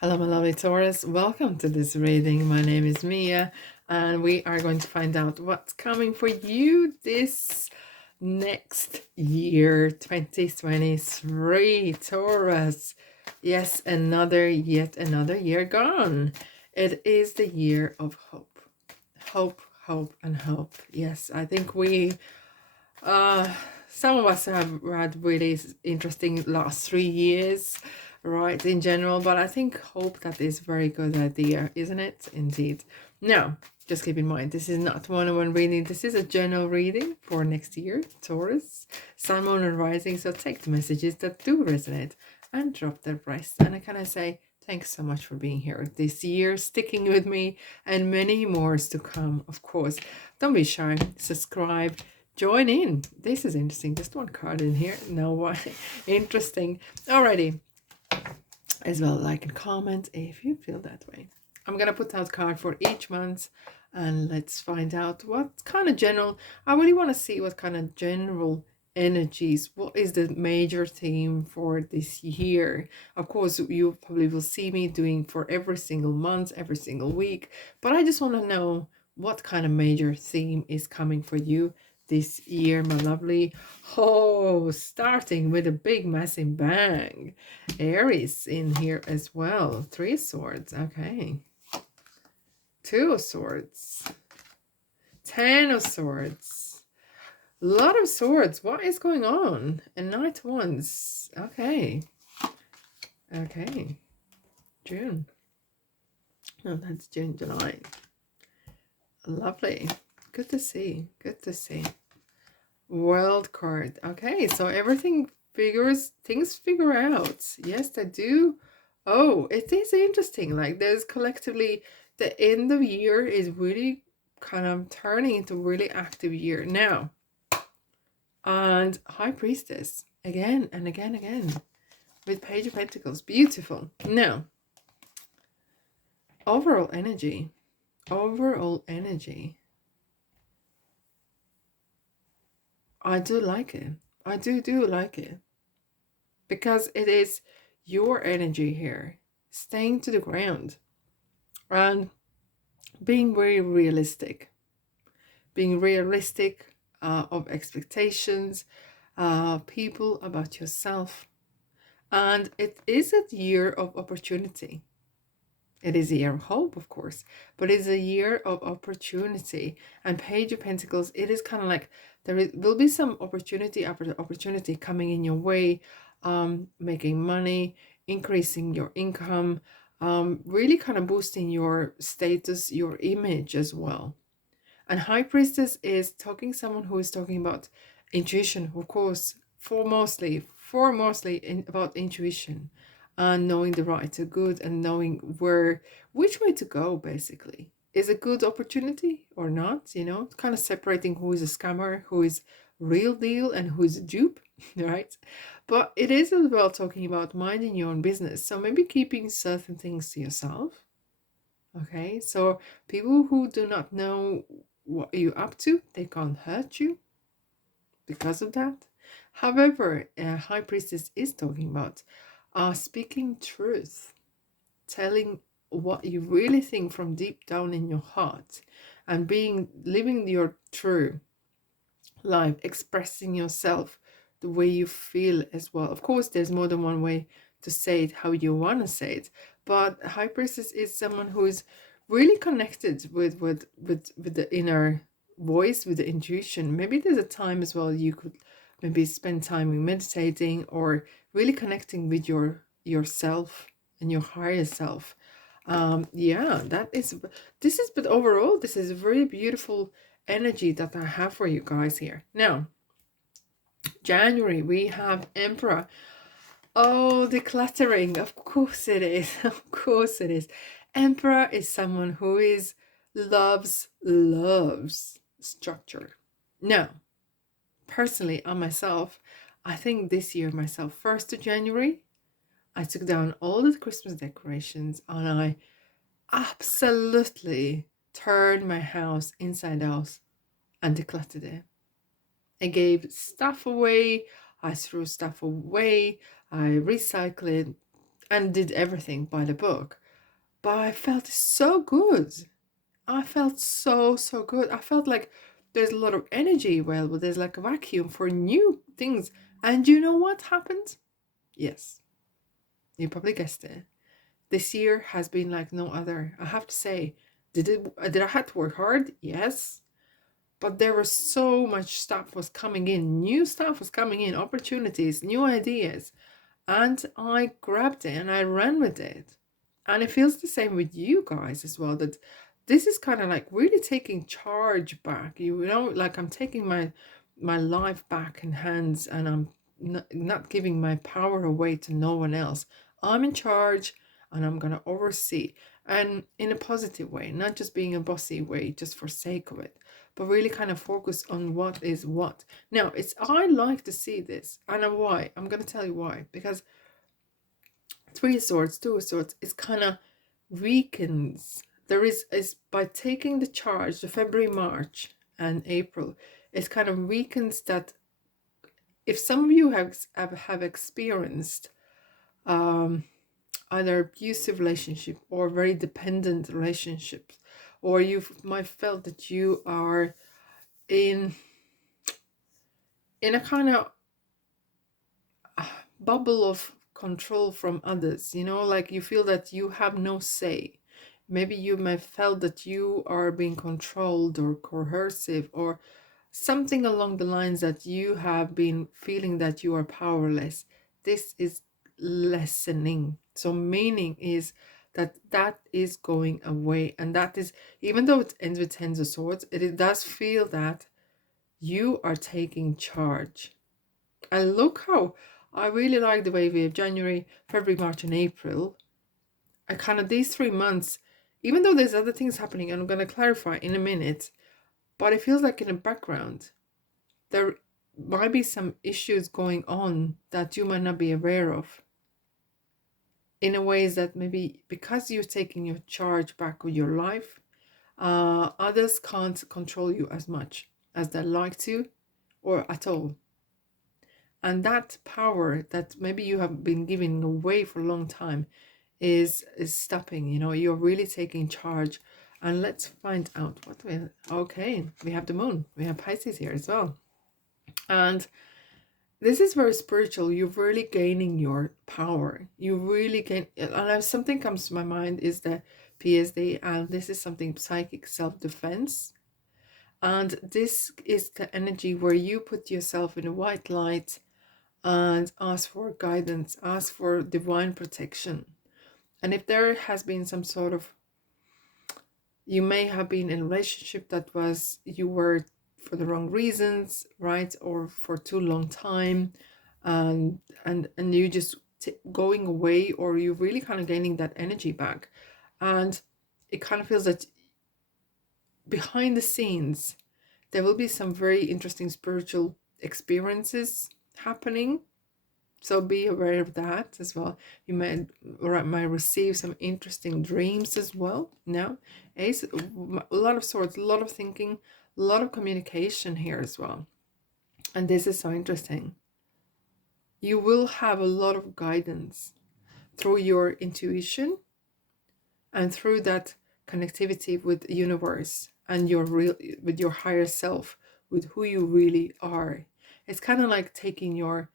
Hello, my lovely Taurus. Welcome to this reading. My name is Mia, and we are going to find out what's coming for you this next year, 2023, Taurus. Yes, yet another year gone. It is the year of hope. Hope, hope, and hope. Yes, I think uh, some of us have had really interesting last 3 years, right, in general, but I think hope that is a very good idea, isn't it? Indeed. Now, just keep in mind, this is not one-on-one reading. This is a general reading for next year, Taurus, Sun, Moon, and Rising. So take the messages that do resonate and drop the rest. And I kind of say, thanks so much for being here this year, sticking with me, and many more to come, of course. Don't be shy. Subscribe. Join in. This is interesting. Just one card in here. No, why? Interesting. Alrighty. As well, like and comment if you feel that way. I'm gonna put out card for each month, and let's find out what kind of general. I really want to see what kind of general energies. What is the major theme for this year? Of course, you probably will see me doing for every single month, every single week, but I just want to know what kind of major theme is coming for you this year, my lovely. Oh, starting with a big massive bang. Aries in here as well. 3 swords. Okay. 2 of swords. 10 of swords. A lot of swords. What is going on? And Knight Wands. Okay. Okay. June. No, that's June, July. Lovely. Good to see. Good to see. World card. Okay, so things figure out. Yes, they do. Oh, it is interesting. Like there's collectively the end of year is really kind of turning into a really active year now. And High Priestess again and again with Page of Pentacles. Beautiful. Now, overall energy. I do like it. I do like it. Because it is your energy here. Staying to the ground. And being very realistic. Being realistic of expectations, people, about yourself. And it is a year of opportunity. It is a year of hope, of course, but it's a year of opportunity. And Page of Pentacles, it is kind of like will be some opportunity after opportunity coming in your way, making money, increasing your income, really kind of boosting your status, your image as well. And High Priestess is someone who is talking about intuition, of course, foremostly about intuition and knowing the right to good and knowing which way to go, basically. Is a good opportunity or not, kind of separating who is a scammer, who is real deal, and who is a dupe, right? But it is as well talking about minding your own business. So maybe keeping certain things to yourself. Okay, so people who do not know what you're up to, they can't hurt you because of that. However, High Priestess is talking about speaking truth, telling what you really think from deep down in your heart, and living your true life, expressing yourself the way you feel as well. Of course, there's more than one way to say it how you want to say it, but High Priestess is someone who is really connected with the inner voice, with the intuition. Maybe there's a time as well you could maybe spend time in meditating or really connecting with yourself and your higher self. Yeah, but overall this is a very beautiful energy that I have for you guys here. Now, January, we have Emperor. Oh, decluttering. Of course it is. Of course it is. Emperor is someone who loves structure. Now, personally, on myself, I think this year myself, 1st of January, I took down all the Christmas decorations and I absolutely turned my house inside out and decluttered it. I gave stuff away, I threw stuff away, I recycled, and did everything by the book. But I felt so good. I felt so good. I felt like there's a lot of energy available. There's like a vacuum for new things. And you know what happened? Yes, you probably guessed it. This year has been like no other. I have to say, did I have to work hard? Yes. But there was so much stuff was coming in. New stuff was coming in, opportunities, new ideas. And I grabbed it and I ran with it. And it feels the same with you guys as well, that this is kind of like really taking charge back. You know, like I'm taking my life back in hands, and I'm not giving my power away to no one else. I'm in charge, and I'm going to oversee, and in a positive way, not just being a bossy way just for sake of it, but really kind of focus on what is what. Now, it's I like to see this. I know why. I'm going to tell you why. Because Three of Swords, Two of Swords, is kind of weakens. There is by taking the charge, the February, March, and April, it kind of weakens that. If some of you have experienced either abusive relationship or very dependent relationships, or you might felt that you are in a kind of bubble of control from others, you know, like you feel that you have no say. Maybe you may felt that you are being controlled or coercive, or something along the lines that you have been feeling that you are powerless. This is lessening. So meaning is that that is going away, and that is, even though it ends with Tens of Swords, it does feel that you are taking charge. And look how I really like the way we have January, February, March, and April. I kind of these 3 months, even though there's other things happening, and I'm going to clarify in a minute, but it feels like in the background, there might be some issues going on that you might not be aware of. In a ways that maybe because you're taking your charge back with your life, others can't control you as much as they'd like to, or at all. And that power that maybe you have been giving away for a long time is stopping. You know, you're really taking charge. And let's find out what we okay, we have the moon, we have Pisces here as well. And this is very spiritual. You're really gaining your power. You really gain, and if something comes to my mind is the PSD, and this is something psychic self-defense. And this is the energy where you put yourself in a white light and ask for guidance, ask for divine protection. And if there has been some sort of, you may have been in a relationship that was, you were for the wrong reasons, right? Or for too long time, and you just going away, or you're really kind of gaining that energy back. And it kind of feels that behind the scenes, there will be some very interesting spiritual experiences happening. So be aware of that as well. You might receive some interesting dreams as well. Now, Ace, a lot of swords, a lot of thinking, a lot of communication here as well. And this is so interesting. You will have a lot of guidance through your intuition and through that connectivity with the universe and your real, with your higher self, with who you really are. It's kind of like taking your,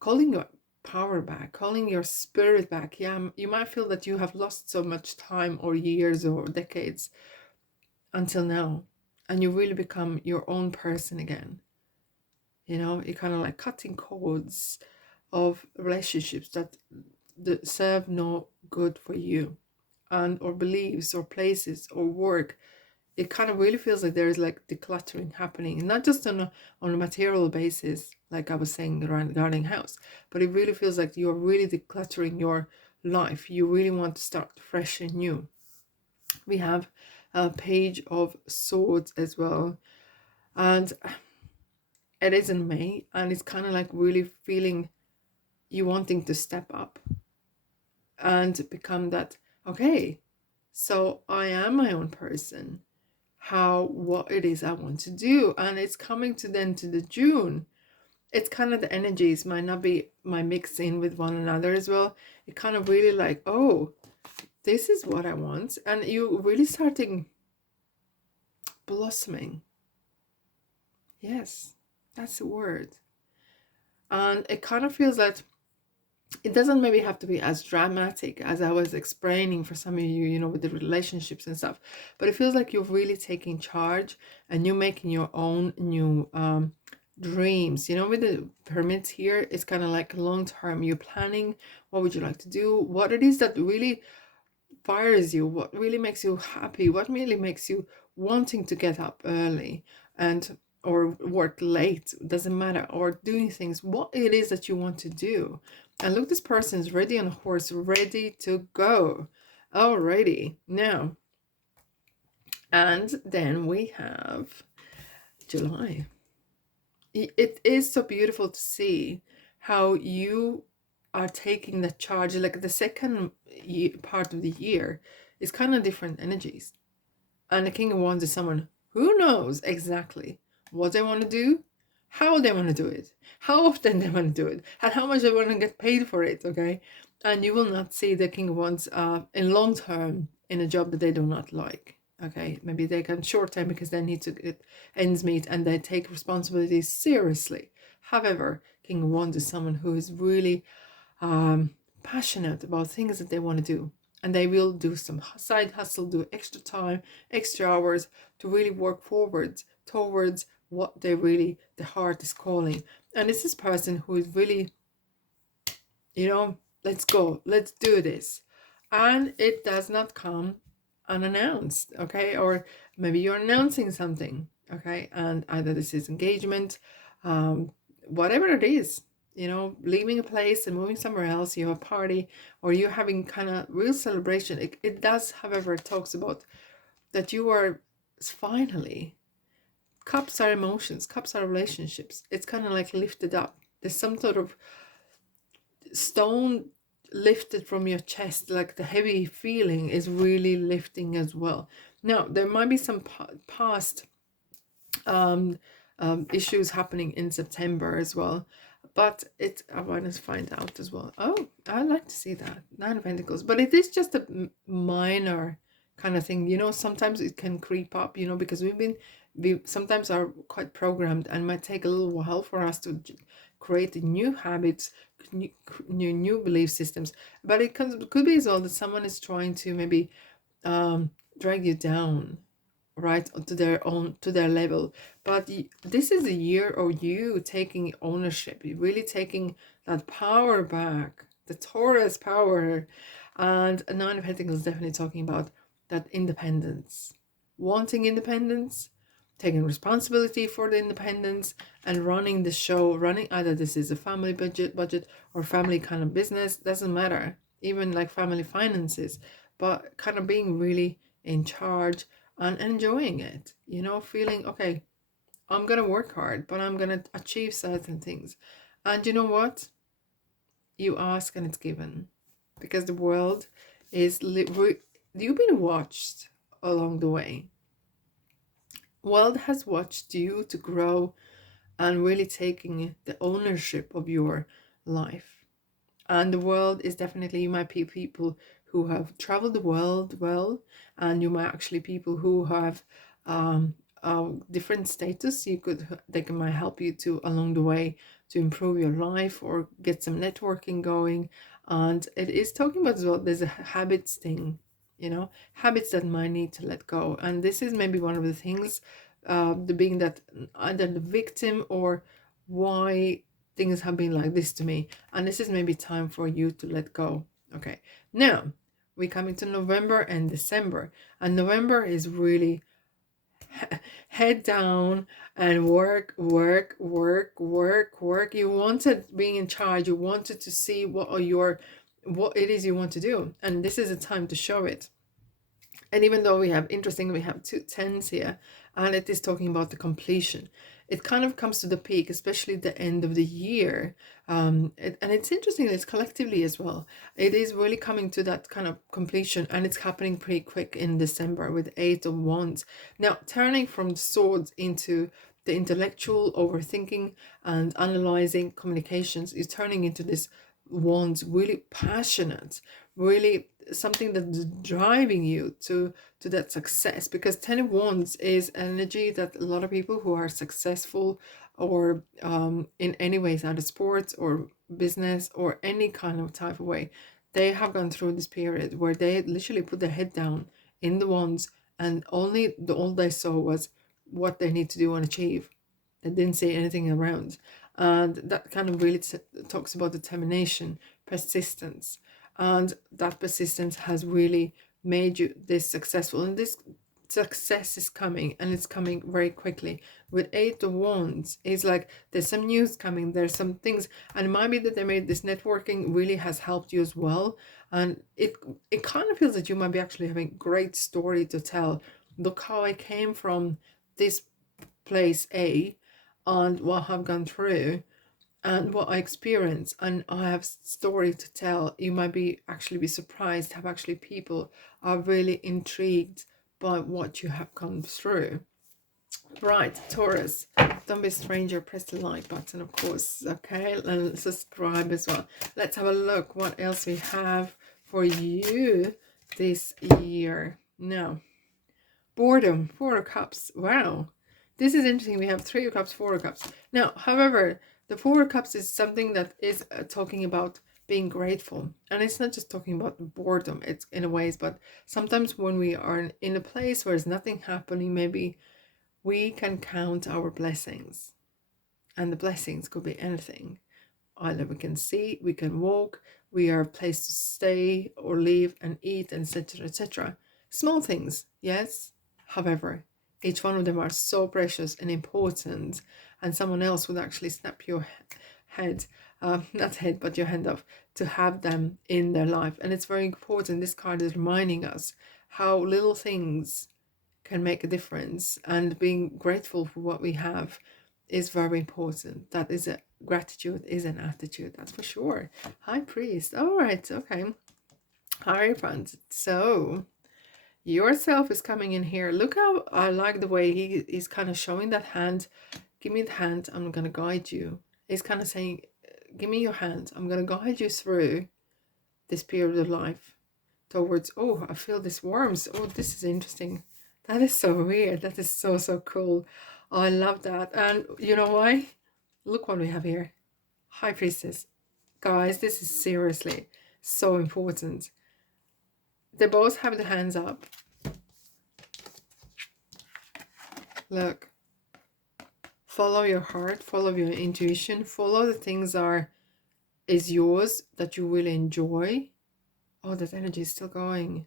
calling your power back, calling your spirit back. Yeah, you might feel that you have lost so much time or years or decades until now, and you really become your own person again. You know, you're kind of like cutting cords of relationships that serve no good for you, and or beliefs or places or work. It kind of really feels like there's like decluttering happening, not just on a material basis, like I was saying regarding house, but it really feels like you're really decluttering your life. You really want to start fresh and new. We have a Page of Swords as well, and it is in May, and it's kind of like really feeling you wanting to step up and become that, okay, so I am my own person, what it is I want to do. And it's coming to then to the June, it's kind of the energies might not be my mix in with one another as well. It kind of really like, oh, this is what I want. And you really starting blossoming. Yes, that's the word. And it kind of feels that it doesn't maybe have to be as dramatic as I was explaining for some of you, you know, with the relationships and stuff. But it feels like you're really taking charge and you're making your own new dreams. You know, with the permits here, it's kind of like long term. You're planning what would you like to do, what it is that really fires you, what really makes you happy, what really makes you wanting to get up early and or work late, doesn't matter, or doing things, what it is that you want to do. And look, this person's ready on a horse, ready to go. Alrighty, now, and then we have July. It is so beautiful to see how you are taking the charge. Like the second part of the year is kind of different energies. And the King of Wands is someone who knows exactly what they want to do, how they want to do it, how often they want to do it, and how much they want to get paid for it, okay? And you will not see the King of Wands in long term in a job that they do not like, okay? Maybe they can short term because they need to get ends meet and they take responsibilities seriously. However, King of Wands is someone who is really passionate about things that they want to do, and they will do some side hustle, do extra time, extra hours to really work forwards towards what they really, the heart is calling. And it's this person who is really, you know, let's go, let's do this. And it does not come unannounced, okay? Or maybe you're announcing something, okay? And either this is engagement, whatever it is, you know, leaving a place and moving somewhere else, you have a party, or you're having kind of real celebration. It does, however, it talks about that you are finally, cups are emotions, cups are relationships. It's kind of like lifted up. There's some sort of stone lifted from your chest, like the heavy feeling is really lifting as well. Now, there might be some past issues happening in September as well. But I want to find out as well. Oh, I like to see that. Nine of Pentacles. But it is just a minor kind of thing. You know, sometimes it can creep up, you know, because we sometimes are quite programmed and might take a little while for us to create new habits, new belief systems. But it could be as well that someone is trying to maybe drag you down, right, to their level. But this is a year of you taking ownership, really taking that power back, the Taurus power. And a Nine of Pentacles is definitely talking about that independence, wanting independence, taking responsibility for the independence, and running the show, running, either this is a family budget or family kind of business, doesn't matter, even like family finances, but kind of being really in charge and enjoying it, you know, feeling, okay, I'm gonna work hard, but I'm gonna achieve certain things. And you know what? You ask and it's given, because the world is you've been watched along the way. World has watched you to grow and really taking the ownership of your life. And the world is definitely, you might be people who have traveled the world well, and you might actually people who have different status. They might help you to along the way to improve your life or get some networking going. And it is talking about as well, there's a habits thing, you know, habits that might need to let go. And this is maybe one of the things, the being that either the victim or why things have been like this to me, and this is maybe time for you to let go. Okay, now we come into November and December, and November is really head down and work. You wanted being in charge, you wanted to see what it is you want to do, and this is a time to show it. And even though we have 2 10s here, and it is talking about the completion, it kind of comes to the peak, especially the end of the year. And it's interesting, it's collectively as well. It is really coming to that kind of completion, and it's happening pretty quick in December with 8 of Wands. Now, turning from swords into the intellectual overthinking and analyzing communications is turning into this wands, really passionate, really something that's driving you to that success. Because 10 of wands is energy that a lot of people who are successful or in any ways, either sports or business or any kind of type of way, they have gone through this period where they literally put their head down in the wands, and only all they saw was what they need to do and achieve. They didn't say anything around. And that kind of really talks about determination, persistence. And that persistence has really made you this successful. And this success is coming, and it's coming very quickly. With 8 of wands, it's like there's some news coming, there's some things, and it might be that they made this networking really has helped you as well. And it kind of feels that you might be actually having a great story to tell. Look how I came from this place A, and what I've gone through and what I experienced, and I have story to tell. You might be actually be surprised how actually people are really intrigued by what you have gone through. Right, Taurus, don't be a stranger, press the like button, of course, okay, and subscribe as well. Let's have a look what else we have for you this year. Now, boredom, 4 of cups. Wow, this is interesting. We have 3 of cups, 4 of cups. Now, however, the 4 of cups is something that is talking about being grateful, and it's not just talking about boredom. It's in a ways, but sometimes when we are in a place where there's nothing happening, maybe we can count our blessings, and the blessings could be anything. Either we can see, we can walk, we are a place to stay or live and eat, etc., etc. Small things, yes. However, each one of them are so precious and important, and someone else would actually snap your head, not head, but your hand off, to have them in their life. And it's very important. This card is reminding us how little things can make a difference, and being grateful for what we have is very important. That is a gratitude is an attitude, that's for sure. High Priest. All right, okay. Hierophant. So yourself is coming in here. Look how I like the way he is kind of showing that hand. Give me the hand, I'm gonna guide you. He's kind of saying, give me your hand, I'm gonna guide you through this period of life towards, oh, I feel this warmth. Oh, this is interesting. That is so weird. That is so, so cool. Oh, I love that. And you know why? Look what we have here. High Priestess. Guys, this is seriously so important. They both have the hands up. Look. Follow your heart. Follow your intuition. Follow the things is yours that you will enjoy. Oh, that energy is still going.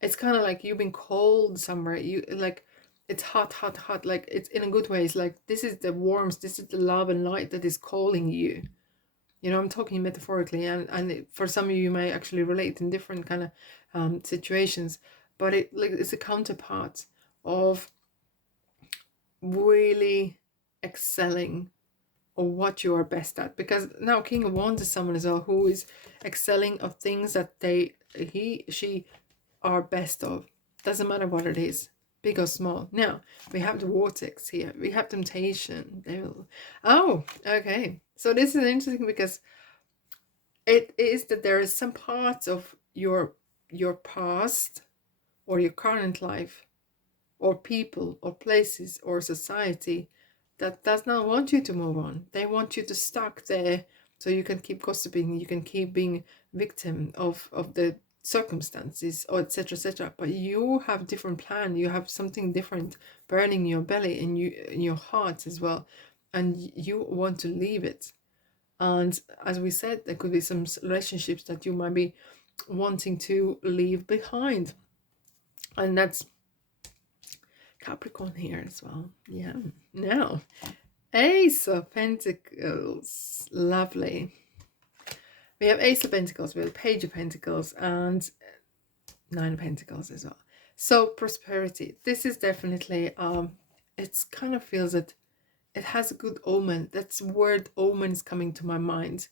It's kind of like you've been cold somewhere. You like, it's hot, hot, hot. Like, it's in a good way. It's like, this is the warmth, this is the love and light that is calling you. You know, I'm talking metaphorically, and for some of you may actually relate in different kind of situations. But it's a counterpart of really excelling or what you are best at. Because now King of Wands is someone as well who is excelling of things that she are best of. Doesn't matter what it is, big or small. Now we have the vortex here, we have temptation. Oh, okay, so this is interesting because it is that there is some parts of your past or your current life or people or places or society that does not want you to move on. They want you to stuck there so you can keep gossiping, you can keep being victim of the circumstances, or etc, etc. But you have different plan, you have something different burning in your belly and in your heart as well, and you want to leave it. And as we said, there could be some relationships that you might be wanting to leave behind, and that's Capricorn here as well. Yeah. Now, Ace of Pentacles. Lovely. We have Ace of Pentacles, we have Page of Pentacles, and Nine of Pentacles as well. So prosperity. This is definitely it's kind of feels that it has a good omen. That's word omen is coming to my mind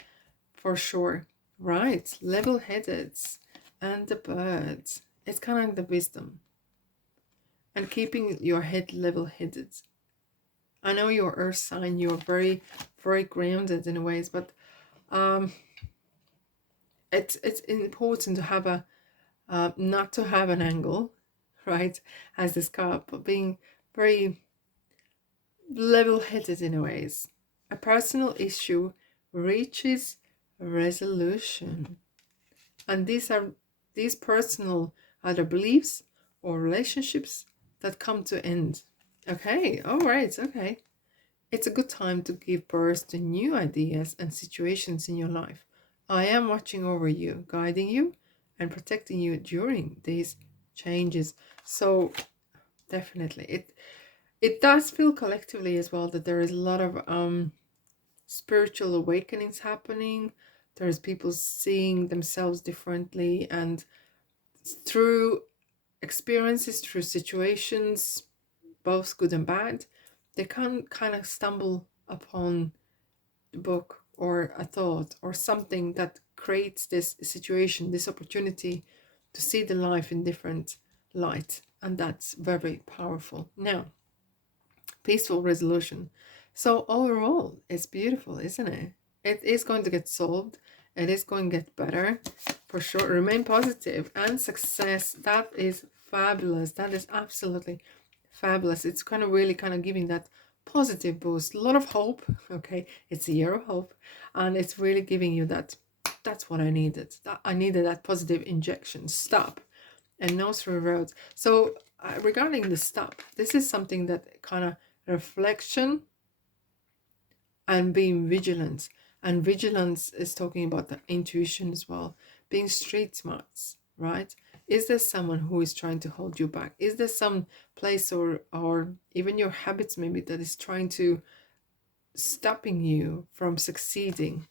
for sure. Right. Level-headed and the birds. It's kind of like the wisdom and keeping your head level-headed. I know your earth sign, you're very, very grounded in ways, but um, it's important to have a not to have an angle, right? As this card, but being very level-headed in ways. A personal issue reaches resolution, and these personal either beliefs or relationships that come to end. Okay, all right, okay. It's a good time to give birth to new ideas and situations in your life. I am watching over you, guiding you, and protecting you during these changes. So definitely, it does feel collectively as well that there is a lot of spiritual awakenings happening. There's people seeing themselves differently, and through experiences, through situations, both good and bad, they can kind of stumble upon the book or a thought or something that creates this situation, this opportunity to see the life in different light. And that's very powerful. Now, peaceful resolution. So overall, it's beautiful, isn't it? It is going to get solved. It is going to get better for sure. Remain positive and success. That is fabulous. That is absolutely fabulous. It's kind of really kind of giving that positive boost. A lot of hope. Okay, it's a year of hope, and it's really giving you that. That's what I needed. I needed that positive injection. Stop and no through roads. So regarding the stop, this is something that kind of reflection and being vigilant. And vigilance is talking about the intuition as well, being street smarts, right? Is there someone who is trying to hold you back? Is there some place or even your habits maybe that is trying to stopping you from succeeding?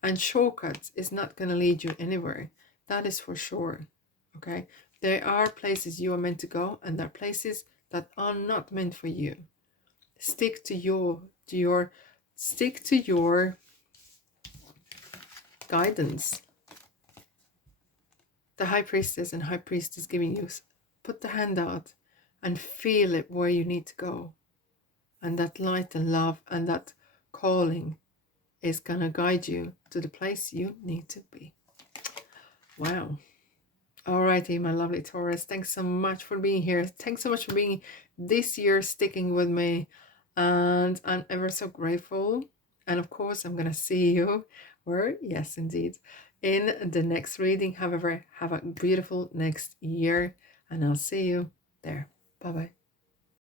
And shortcuts is not going to lead you anywhere. That is for sure. Okay, there are places you are meant to go, and there are places that are not meant for you. Stick to your stick to your guidance. The high priestess and high priest is giving you, put the hand out and feel it where you need to go, and that light and love and that calling is gonna guide you to the place you need to be. Wow. Alrighty, my lovely Taurus, thanks so much for being here. Thanks so much for being this year, sticking with me, and I'm ever so grateful. And of course, I'm gonna see you where, yes, indeed, in the next reading. However, have a beautiful next year, and I'll see you there. Bye bye.